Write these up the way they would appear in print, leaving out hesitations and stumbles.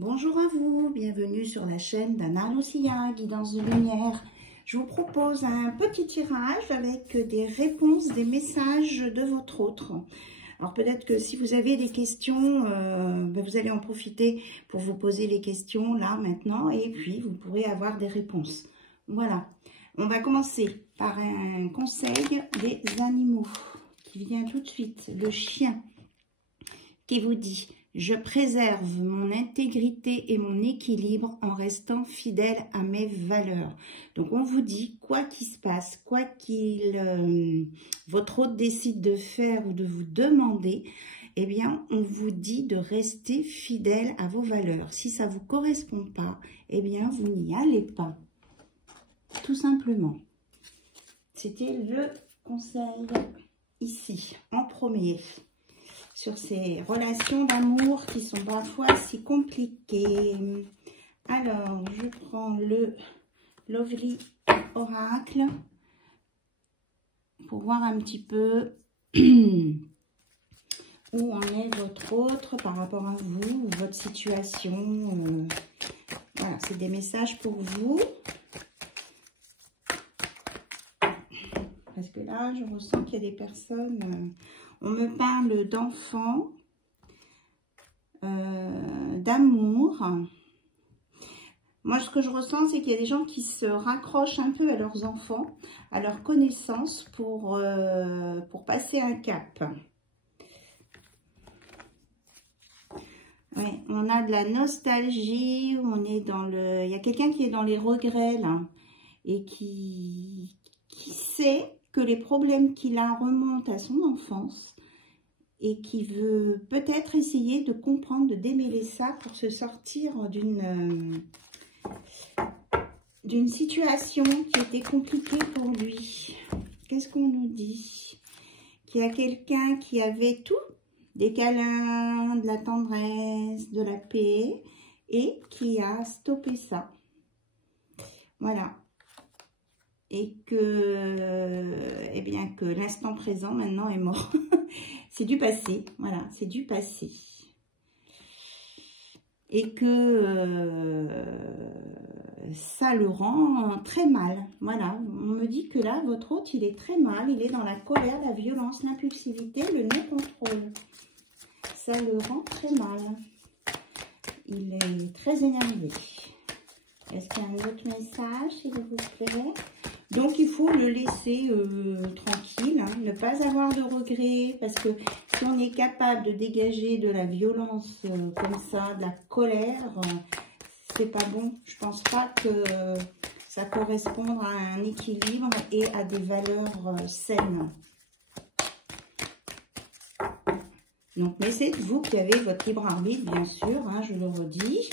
Bonjour à vous, bienvenue sur la chaîne d'Anna Lucia, Guidance de Lumière. Je vous propose un petit tirage avec des réponses, des messages de votre autre. Alors peut-être que si vous avez des questions, vous allez en profiter pour vous poser les questions là maintenant et puis vous pourrez avoir des réponses. Voilà, on va commencer par un conseil des animaux qui vient tout de suite. Le chien qui vous dit: je préserve mon intégrité et mon équilibre en restant fidèle à mes valeurs. Donc, on vous dit, quoi qu'il se passe, quoi qu'il votre hôte décide de faire ou de vous demander, eh bien, on vous dit de rester fidèle à vos valeurs. Si ça ne vous correspond pas, eh bien, vous n'y allez pas. Tout simplement. C'était le conseil ici, en premier, sur ces relations d'amour qui sont parfois si compliquées. Alors, je prends le Lovely Oracle pour voir un petit peu où en est votre autre par rapport à vous, votre situation. Voilà, c'est des messages pour vous. Parce que là, je ressens qu'il y a des personnes... on me parle d'enfants, d'amour. Moi, ce que je ressens, c'est qu'il y a des gens qui se raccrochent un peu à leurs enfants, à leurs connaissances pour passer un cap. Ouais, on a de la nostalgie, on est dans le... Il y a quelqu'un qui est dans les regrets, là, et qui sait que les problèmes qu'il a remontent à son enfance et qui veut peut-être essayer de comprendre, de démêler ça pour se sortir d'une situation qui était compliquée pour lui. Qu'est-ce qu'on nous dit? Qu'il y a quelqu'un qui avait tout, des câlins, de la tendresse, de la paix, et qui a stoppé ça. Voilà. Et que, eh bien, que l'instant présent maintenant est mort. C'est du passé, voilà, c'est du passé. Et que ça le rend très mal. Voilà, on me dit que là, votre hôte, il est très mal. Il est dans la colère, la violence, l'impulsivité, le non-contrôle. Ça le rend très mal. Il est très énervé. Est-ce qu'il y a un autre message, s'il vous plaît? Donc, il faut le laisser tranquille, hein, ne pas avoir de regrets, parce que si on est capable de dégager de la violence comme ça, de la colère, c'est pas bon. Je pense pas que ça corresponde à un équilibre et à des valeurs saines. Donc, mais c'est vous qui avez votre libre arbitre, bien sûr, hein, je le redis.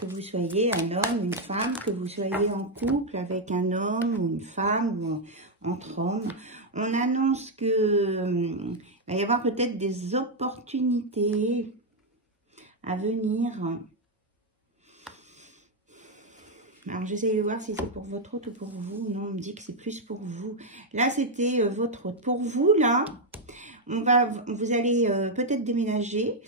Que vous soyez un homme, une femme, que vous soyez en couple avec un homme ou une femme ou entre hommes. On annonce que va y avoir peut-être des opportunités à venir. Alors, j'essaye de voir si c'est pour votre hôte ou pour vous. Non, on me dit que c'est plus pour vous. Là, c'était votre hôte. Pour vous, là, vous allez peut-être déménager.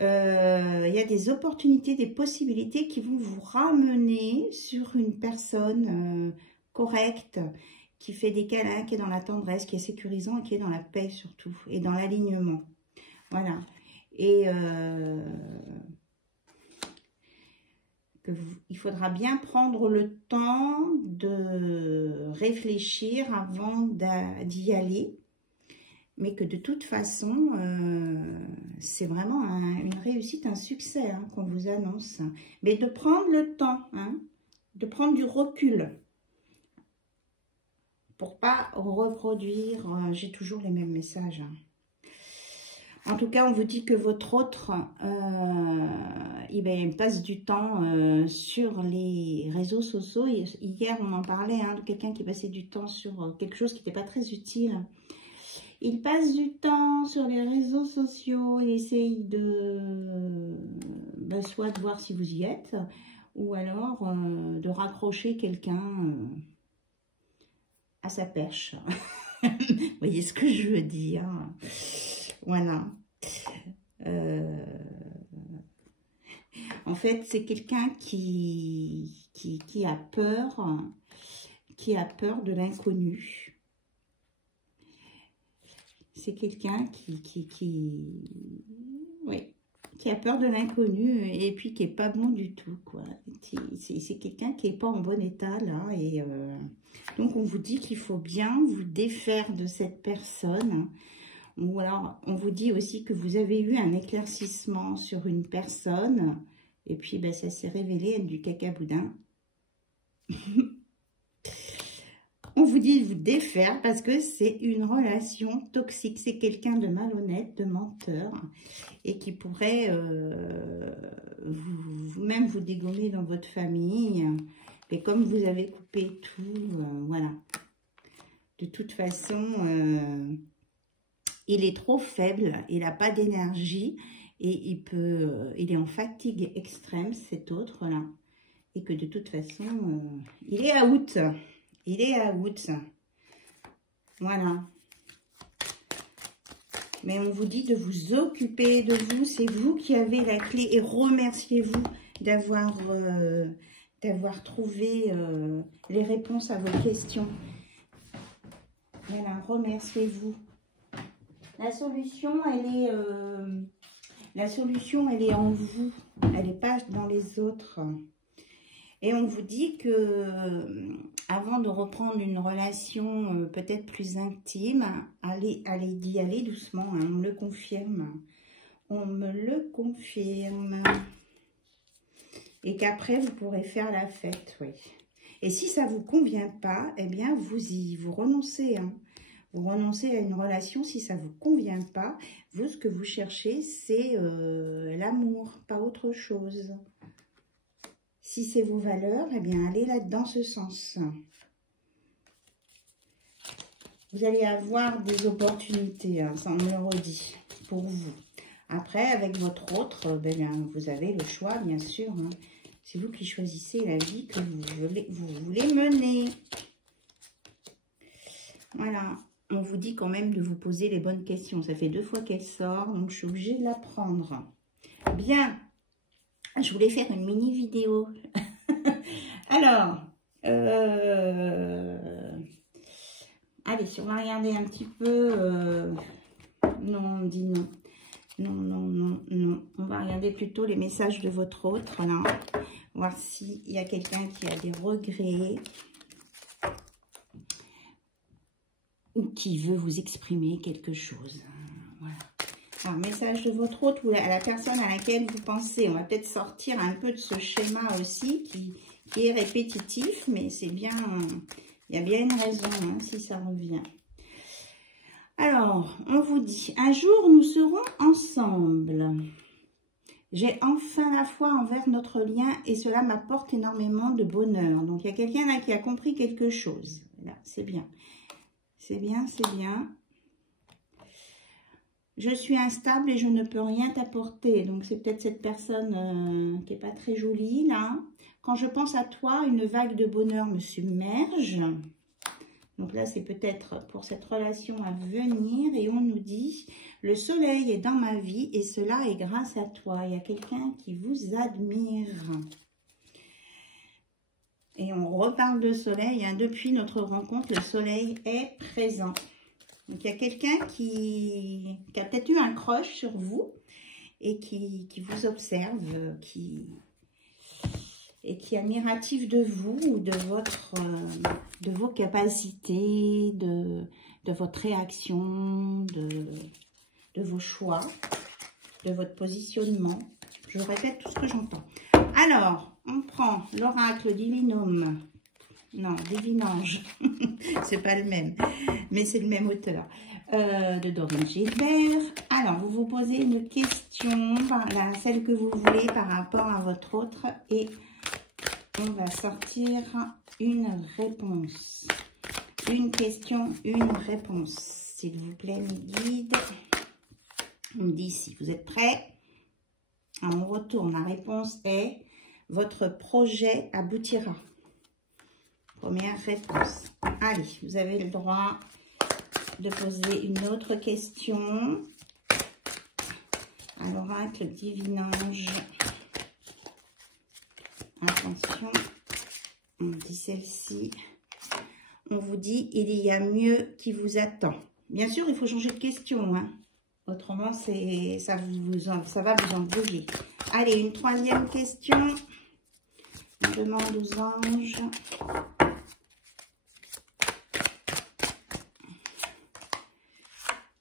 Il y a des opportunités, des possibilités qui vont vous ramener sur une personne correcte, qui fait des câlins, qui est dans la tendresse, qui est sécurisant et qui est dans la paix surtout, et dans l'alignement. Voilà. Et il faudra bien prendre le temps de réfléchir avant d'y aller. Mais que de toute façon, c'est vraiment une réussite, un succès hein, qu'on vous annonce. Mais de prendre le temps, hein, de prendre du recul pour pas reproduire. J'ai toujours les mêmes messages. Hein. En tout cas, on vous dit que votre autre, il passe du temps sur les réseaux sociaux. Hier, on en parlait hein, de quelqu'un qui passait du temps sur quelque chose qui n'était pas très utile. Il passe du temps sur les réseaux sociaux et essaye de soit de voir si vous y êtes, ou alors de raccrocher quelqu'un à sa perche. Vous voyez ce que je veux dire? Voilà. En fait, c'est quelqu'un qui a peur de l'inconnu. C'est quelqu'un qui a peur de l'inconnu et puis qui est pas bon du tout, quoi. C'est quelqu'un qui est pas en bon état, là. Et donc, on vous dit qu'il faut bien vous défaire de cette personne. Ou alors, on vous dit aussi que vous avez eu un éclaircissement sur une personne. Et puis, ben, ça s'est révélé être du cacaboudin. On vous dit de vous défaire parce que c'est une relation toxique. C'est quelqu'un de malhonnête, de menteur et qui pourrait vous-même vous dégommer dans votre famille. Et comme vous avez coupé tout, voilà. De toute façon, il est trop faible, il n'a pas d'énergie et il est en fatigue extrême, cet autre-là. Et que de toute façon, il est out. Il est out. Voilà. Mais on vous dit de vous occuper de vous. C'est vous qui avez la clé. Et remerciez-vous d'avoir trouvé les réponses à vos questions. Voilà, remerciez-vous. La solution, elle est en vous. Elle n'est pas dans les autres. Et on vous dit que avant de reprendre une relation peut-être plus intime, allez d'y aller doucement, hein, on me le confirme. On me le confirme. Et qu'après, vous pourrez faire la fête, oui. Et si ça ne vous convient pas, eh bien, vous renoncez. Hein. Vous renoncez à une relation si ça ne vous convient pas. Vous, ce que vous cherchez, c'est l'amour, pas autre chose. Si c'est vos valeurs, eh bien, allez là dans ce sens. Vous allez avoir des opportunités, hein, ça on me le redit, pour vous. Après, avec votre autre, bien, vous avez le choix, bien sûr. Hein. C'est vous qui choisissez la vie que vous voulez mener. Voilà. On vous dit quand même de vous poser les bonnes questions. Ça fait 2 fois qu'elle sort, donc je suis obligée de la prendre. Bien. Je voulais faire une mini vidéo. Alors, allez, si on va regarder un petit peu, non, on dit non. Non. On va regarder plutôt les messages de votre autre, là. Voir s'il y a quelqu'un qui a des regrets ou qui veut vous exprimer quelque chose. Voilà. Alors, message de votre autre ou à la personne à laquelle vous pensez. On va peut-être sortir un peu de ce schéma aussi qui est répétitif, mais c'est bien, il y a bien une raison hein, si ça revient. Alors, on vous dit, un jour nous serons ensemble. J'ai enfin la foi envers notre lien et cela m'apporte énormément de bonheur. Donc, il y a quelqu'un là qui a compris quelque chose. Là, c'est bien. C'est bien, c'est bien. Je suis instable et je ne peux rien t'apporter. Donc, c'est peut-être cette personne qui n'est pas très jolie, là. Quand je pense à toi, une vague de bonheur me submerge. Donc là, c'est peut-être pour cette relation à venir. Et on nous dit, le soleil est dans ma vie et cela est grâce à toi. Il y a quelqu'un qui vous admire. Et on reparle de soleil. Hein. Depuis notre rencontre, le soleil est présent. Donc, il y a quelqu'un qui a peut-être eu un crush sur vous et qui vous observe, qui est admiratif de vous ou de vos capacités, de votre réaction, de vos choix, de votre positionnement. Je répète tout ce que j'entends. Alors, on prend l'oracle divinum. Non, Divinange, c'est pas le même, mais c'est le même auteur, de Dorine Gilbert. Alors, vous vous posez une question, celle que vous voulez par rapport à votre autre, et on va sortir une réponse. Une question, une réponse. S'il vous plaît, mes guides. On me dit si vous êtes prêts. On retourne. La réponse est « Votre projet aboutira ». Première réponse. Allez, vous avez le droit de poser une autre question à l'oracle Divinange. Attention, on dit celle-ci. On vous dit, il y a mieux qui vous attend. Bien sûr, il faut changer de question, hein. Autrement, ça va vous embrouiller. Allez, une troisième question. On demande aux anges.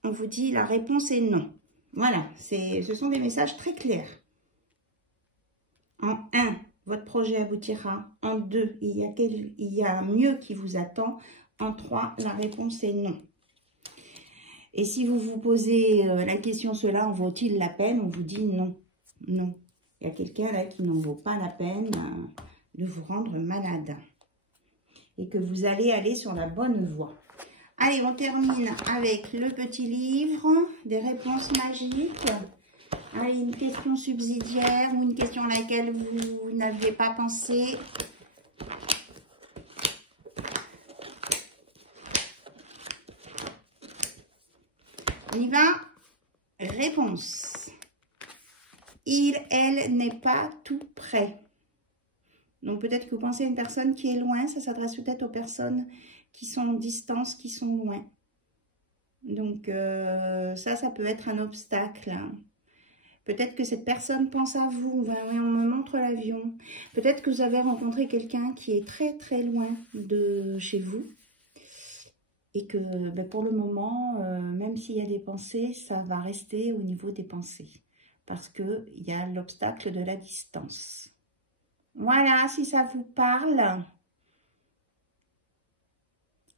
On vous dit, la réponse est non. Voilà, ce sont des messages très clairs. En 1, votre projet aboutira. En 2, il y a mieux qui vous attend. En 3, la réponse est non. Et si vous vous posez la question, cela en vaut-il la peine? On vous dit non. Non. Il y a quelqu'un là qui n'en vaut pas la peine de vous rendre malade. Et que vous allez aller sur la bonne voie. Allez, on termine avec le petit livre des réponses magiques. Allez, une question subsidiaire ou une question à laquelle vous n'aviez pas pensé. On y va. Réponse. Elle n'est pas tout près. Donc peut-être que vous pensez à une personne qui est loin. Ça s'adresse peut-être aux personnes qui sont en distance, qui sont loin. Donc ça peut être un obstacle. Peut-être que cette personne pense à vous. On me montre l'avion. Peut-être que vous avez rencontré quelqu'un qui est très très loin de chez vous. Et que pour le moment, même s'il y a des pensées, ça va rester au niveau des pensées. Parce qu'il y a l'obstacle de la distance. Voilà, si ça vous parle.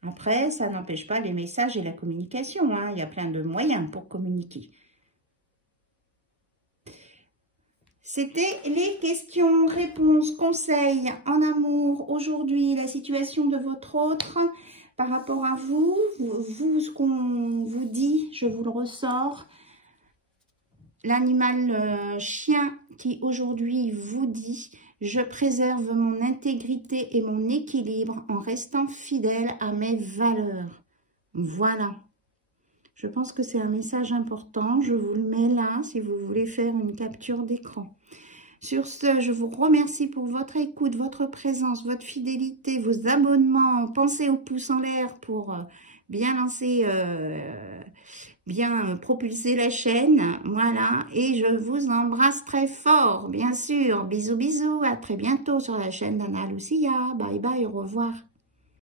Après, ça n'empêche pas les messages et la communication. Hein. Il y a plein de moyens pour communiquer. C'était les questions, réponses, conseils en amour. Aujourd'hui, la situation de votre autre par rapport à vous. Ce qu'on vous dit, je vous le ressors. L'animal chien qui aujourd'hui vous dit « Je préserve mon intégrité et mon équilibre en restant fidèle à mes valeurs. » Voilà. Je pense que c'est un message important. Je vous le mets là si vous voulez faire une capture d'écran. Sur ce, je vous remercie pour votre écoute, votre présence, votre fidélité, vos abonnements. Pensez au pouce en l'air pour bien lancer, bien propulser la chaîne. Voilà, et je vous embrasse très fort, bien sûr. Bisous, bisous. À très bientôt sur la chaîne d'Anna Lucia. Bye bye, au revoir.